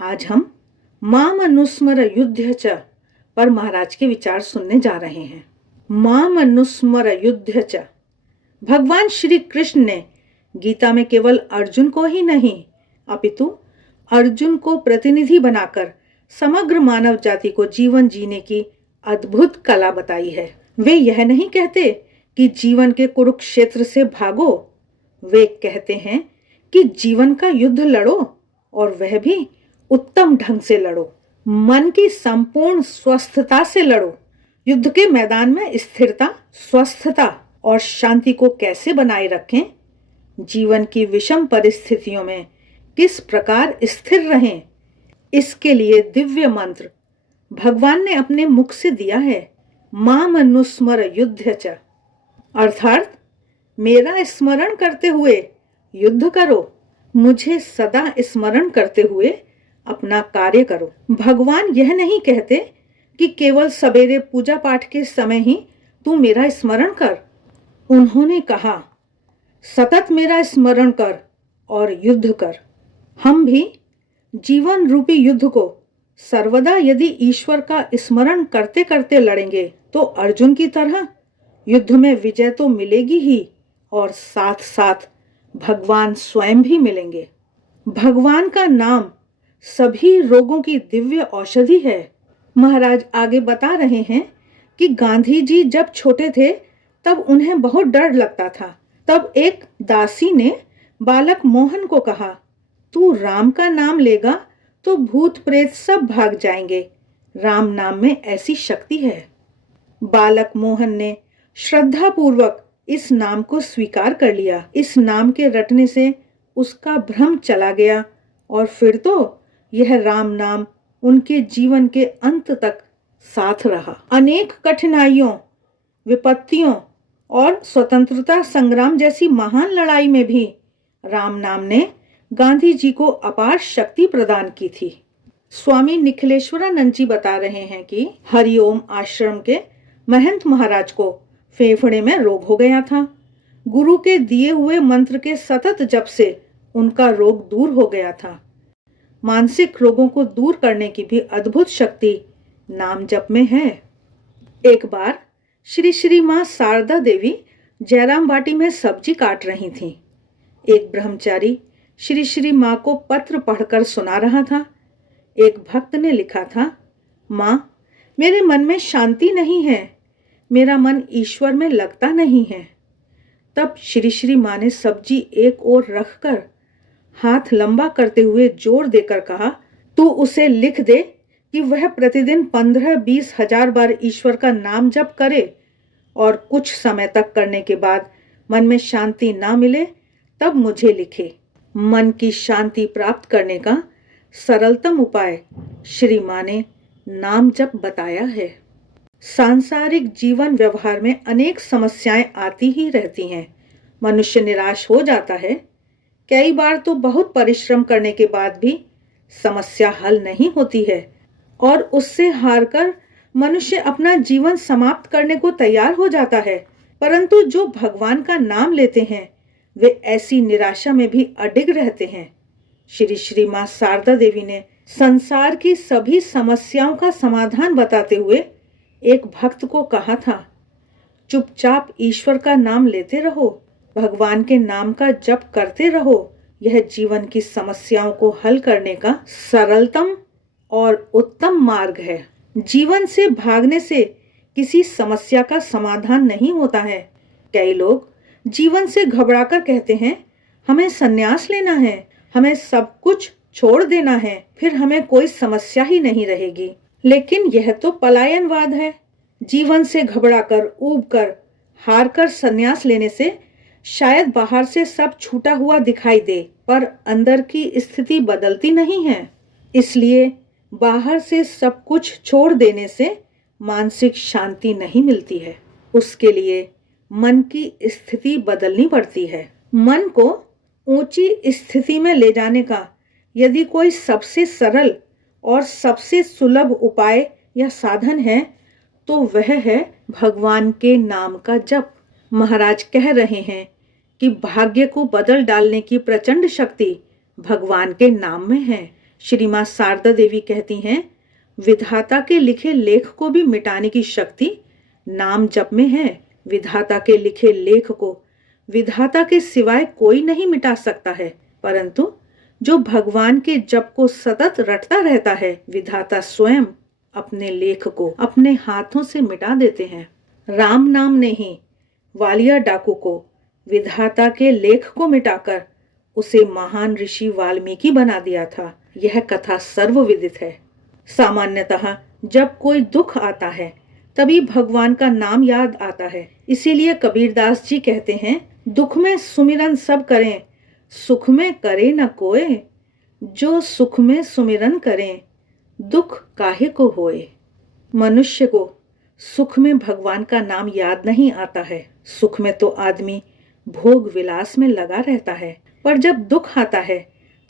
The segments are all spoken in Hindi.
आज हम माम अनुस्मर युद्ध च पर महाराज के विचार सुनने जा रहे हैं। माम अनुस्मर युद्ध च। भगवान श्री कृष्ण ने गीता में केवल अर्जुन को ही नहीं अपितु अर्जुन को प्रतिनिधि बनाकर समग्र मानव जाति को जीवन जीने की अद्भुत कला बताई है। वे यह नहीं कहते कि जीवन के कुरुक्षेत्र से भागो, वे कहते हैं कि जीवन का युद्ध लड़ो और वह भी उत्तम ढंग से लड़ो, मन की संपूर्ण स्वस्थता से लड़ो। युद्ध के मैदान में स्थिरता, स्वस्थता और शांति को कैसे बनाए रखें, जीवन की विषम परिस्थितियों में किस प्रकार स्थिर रहें, इसके लिए दिव्य मंत्र भगवान ने अपने मुख से दिया है। माम अनुस्मर युद्ध च, अर्थात मेरा स्मरण करते हुए युद्ध करो, मुझे सदा स्मरण करते हुए अपना कार्य करो। भगवान यह नहीं कहते कि केवल सवेरे पूजा पाठ के समय ही तू मेरा स्मरण कर। उन्होंने कहा सतत मेरा स्मरण कर और युद्ध कर। हम भी जीवन रूपी युद्ध को सर्वदा यदि ईश्वर का स्मरण करते करते लड़ेंगे तो अर्जुन की तरह युद्ध में विजय तो मिलेगी ही और साथ साथ भगवान स्वयं भी मिलेंगे। भगवान का नाम सभी रोगों की दिव्य औषधि है। महाराज आगे बता रहे हैं कि गांधी जी जब छोटे थे तब उन्हें बहुत डर लगता था। तब एक दासी ने बालक मोहन को कहा, तू राम का नाम लेगा तो भूत प्रेत सब भाग जाएंगे, राम नाम में ऐसी शक्ति है। बालक मोहन ने श्रद्धा पूर्वक इस नाम को स्वीकार कर लिया। इस नाम के रटने से उसका भ्रम चला गया और फिर तो यह राम नाम उनके जीवन के अंत तक साथ रहा। अनेक कठिनाइयों, विपत्तियों और स्वतंत्रता संग्राम जैसी महान लड़ाई में भी राम नाम ने गांधी जी को अपार शक्ति प्रदान की थी। स्वामी निखिलेश्वरानंद जी बता रहे हैं कि हरिओम आश्रम के महंत महाराज को फेफड़े में रोग हो गया था। गुरु के दिए हुए मंत्र के सतत जप से उनका रोग दूर हो गया था। मानसिक रोगों को दूर करने की भी अद्भुत शक्ति नाम जप में है। एक बार श्री श्री मां शारदा देवी जयराम बाटी में सब्जी काट रही थीं। एक ब्रह्मचारी श्री श्री मां को पत्र पढ़कर सुना रहा था। एक भक्त ने लिखा था, मां, मेरे मन में शांति नहीं है, मेरा मन ईश्वर में लगता नहीं है। तब श्री श्री मां ने सब्जी एक ओर रखकर हाथ लंबा करते हुए जोर देकर कहा, तू उसे लिख दे कि वह प्रतिदिन 15-20 हजार बार ईश्वर का नाम जप करे और कुछ समय तक करने के बाद मन में शांति ना मिले तब मुझे लिखे। मन की शांति प्राप्त करने का सरलतम उपाय श्री मां ने नाम जप बताया है। सांसारिक जीवन व्यवहार में अनेक समस्याएं आती ही रहती हैं। मनुष्य निराश हो जाता है। कई बार तो बहुत परिश्रम करने के बाद भी समस्या हल नहीं होती है और उससे हारकर मनुष्य अपना जीवन समाप्त करने को तैयार हो जाता है। परंतु जो भगवान का नाम लेते हैं वे ऐसी निराशा में भी अडिग रहते हैं। श्री श्री मां शारदा देवी ने संसार की सभी समस्याओं का समाधान बताते हुए एक भक्त को कहा था, चुपचाप ईश्वर का नाम लेते रहो, भगवान के नाम का जप करते रहो। यह जीवन की समस्याओं को हल करने का सरलतम और उत्तम मार्ग है। जीवन से भागने से किसी समस्या का समाधान नहीं होता है। कई लोग जीवन से घबराकर कहते हैं, हमें संन्यास लेना है, हमें सब कुछ छोड़ देना है, फिर हमें कोई समस्या ही नहीं रहेगी। लेकिन यह तो पलायनवाद है। जीवन से घबराकर, ऊबकर, हारकर संन्यास लेने से शायद बाहर से सब छूटा हुआ दिखाई दे, पर अंदर की स्थिति बदलती नहीं है। इसलिए बाहर से सब कुछ छोड़ देने से मानसिक शांति नहीं मिलती है। उसके लिए मन की स्थिति बदलनी पड़ती है। मन को ऊंची स्थिति में ले जाने का यदि कोई सबसे सरल और सबसे सुलभ उपाय या साधन है तो वह है भगवान के नाम का जप। महाराज कह रहे हैं कि भाग्य को बदल डालने की प्रचंड शक्ति भगवान के नाम में है। श्री मां शारदा देवी कहती हैं, विधाता के लिखे लेख को भी मिटाने की शक्ति नाम जप में है। विधाता के लिखे लेख को विधाता के सिवाय कोई नहीं मिटा सकता है, परंतु जो भगवान के जप को सतत रटता रहता है, विधाता स्वयं अपने लेख को अपने हाथों से मिटा देते हैं। राम नाम ने ही वालिया डाकू को विधाता के लेख को मिटाकर उसे महान ऋषि वाल्मीकि बना दिया था। यह कथा सर्वविदित है। सामान्यतः जब कोई दुख आता है तभी भगवान का नाम याद आता है। इसीलिए कबीरदास जी कहते हैं, दुख में सुमिरन सब करें, सुख में करे न कोय। जो सुख में सुमिरन करें, दुख काहे को होए। मनुष्य को सुख में भगवान का नाम याद नहीं आता है। सुख में तो आदमी भोग विलास में लगा रहता है, पर जब दुख आता है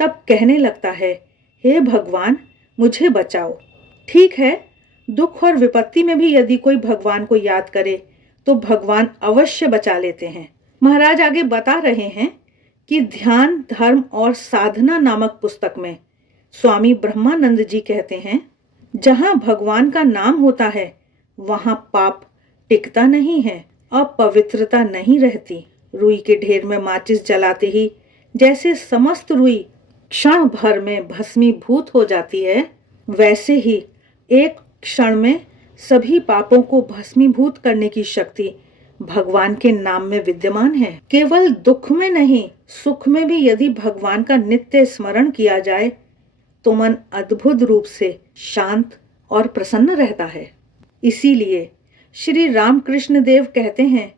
तब कहने लगता है, हे भगवान मुझे बचाओ। ठीक है, दुख और विपत्ति में भी यदि कोई भगवान को याद करे तो भगवान अवश्य बचा लेते हैं। महाराज आगे बता रहे हैं कि ध्यान, धर्म और साधना नामक पुस्तक में स्वामी ब्रह्मानंद जी कहते हैं, जहां भगवान का नाम होता है वहां पाप टिकता नहीं है, अपवित्रता नहीं रहती। रुई के ढेर में माचिस जलाते ही जैसे समस्त रुई क्षण भर में भस्मीभूत हो जाती है, वैसे ही एक क्षण में सभी पापों को भस्मीभूत करने की शक्ति भगवान के नाम में विद्यमान है। केवल दुख में नहीं, सुख में भी यदि भगवान का नित्य स्मरण किया जाए तो मन अद्भुत रूप से शांत और प्रसन्न रहता है। इसीलिए श्री रामकृष्ण देव कहते हैं,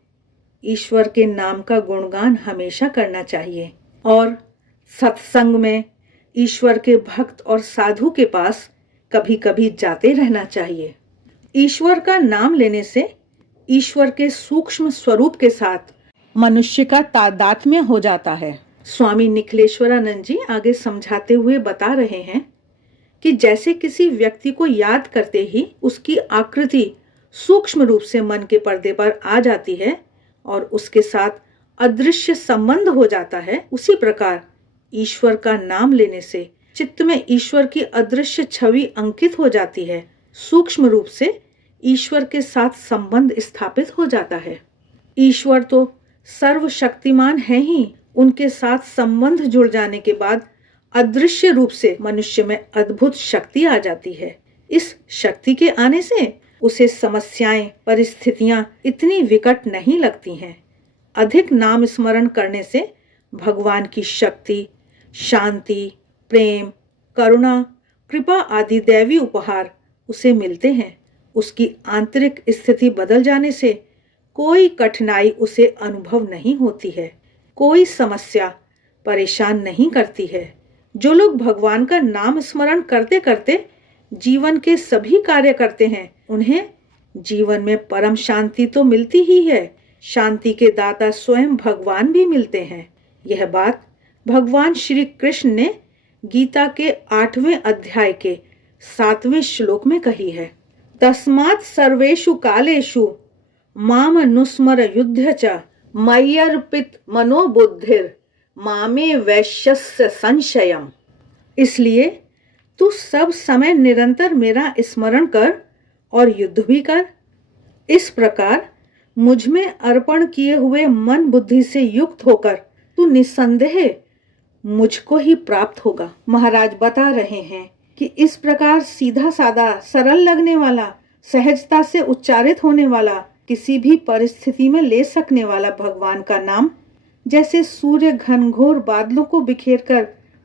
ईश्वर के नाम का गुणगान हमेशा करना चाहिए और सत्संग में ईश्वर के भक्त और साधु के पास कभी कभी जाते रहना चाहिए। ईश्वर का नाम लेने से ईश्वर के सूक्ष्म स्वरूप के साथ मनुष्य का तादात्म्य हो जाता है। स्वामी निखिलेश्वरानंद जी आगे समझाते हुए बता रहे हैं कि जैसे किसी व्यक्ति को याद करते ही उसकी आकृति सूक्ष्म रूप से मन के पर्दे पर आ जाती है और उसके साथ अदृश्य संबंध हो जाता है, उसी प्रकार ईश्वर का नाम लेने से चित्त में ईश्वर की अदृश्य छवि अंकित हो जाती है। सूक्ष्म रूप से ईश्वर के साथ संबंध स्थापित हो जाता है। ईश्वर तो सर्वशक्तिमान है ही, उनके साथ संबंध जुड़ जाने के बाद अदृश्य रूप से मनुष्य में अद्भुत शक्ति आ जाती है। इस शक्ति के आने से उसे समस्याएं, परिस्थितियां इतनी विकट नहीं लगती हैं। अधिक नाम स्मरण करने से भगवान की शक्ति, शांति, प्रेम, करुणा, कृपा आदि दैवी उपहार उसे मिलते हैं। उसकी आंतरिक स्थिति बदल जाने से कोई कठिनाई उसे अनुभव नहीं होती है, कोई समस्या परेशान नहीं करती है। जो लोग भगवान का नाम स्मरण करते करते जीवन के सभी कार्य करते हैं, उन्हें जीवन में परम शांति तो मिलती ही है, शांति के दाता स्वयं भगवान भी मिलते हैं। यह बात भगवान श्री कृष्ण ने गीता के 8वें अध्याय के 7वें श्लोक में कही है। तस्मात् सर्वेषु कालेषु माम अनुस्मर युध्य च मय्यर्पित मनोबुद्धिर मामे वैश्यस्य संशयम। इसलिए तू सब समय निरंतर मेरा स्मरण कर और युद्ध भी कर। इस प्रकार मुझ में अर्पण किए हुए मन बुद्धि से युक्त होकर तू निस्संदेह मुझको ही प्राप्त होगा। महाराज बता रहे हैं कि इस प्रकार सीधा सादा, सरल लगने वाला, सहजता से उच्चारित होने वाला, किसी भी परिस्थिति में ले सकने वाला भगवान का नाम जैसे सूर्य घनघोर बादलों को बिखेरकर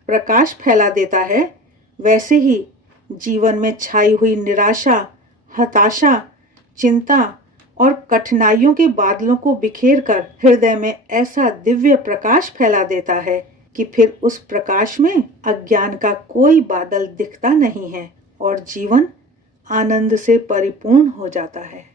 प्रकाश फैला देता है, वैसे ही जीवन में छाई हुई निराशा, हताशा, चिंता और कठिनाइयों के बादलों को बिखेरकर हृदय में ऐसा दिव्य प्रकाश फैला देता है कि फिर उस प्रकाश में अज्ञान का कोई बादल दिखता नहीं है और जीवन आनंद से परिपूर्ण हो जाता है।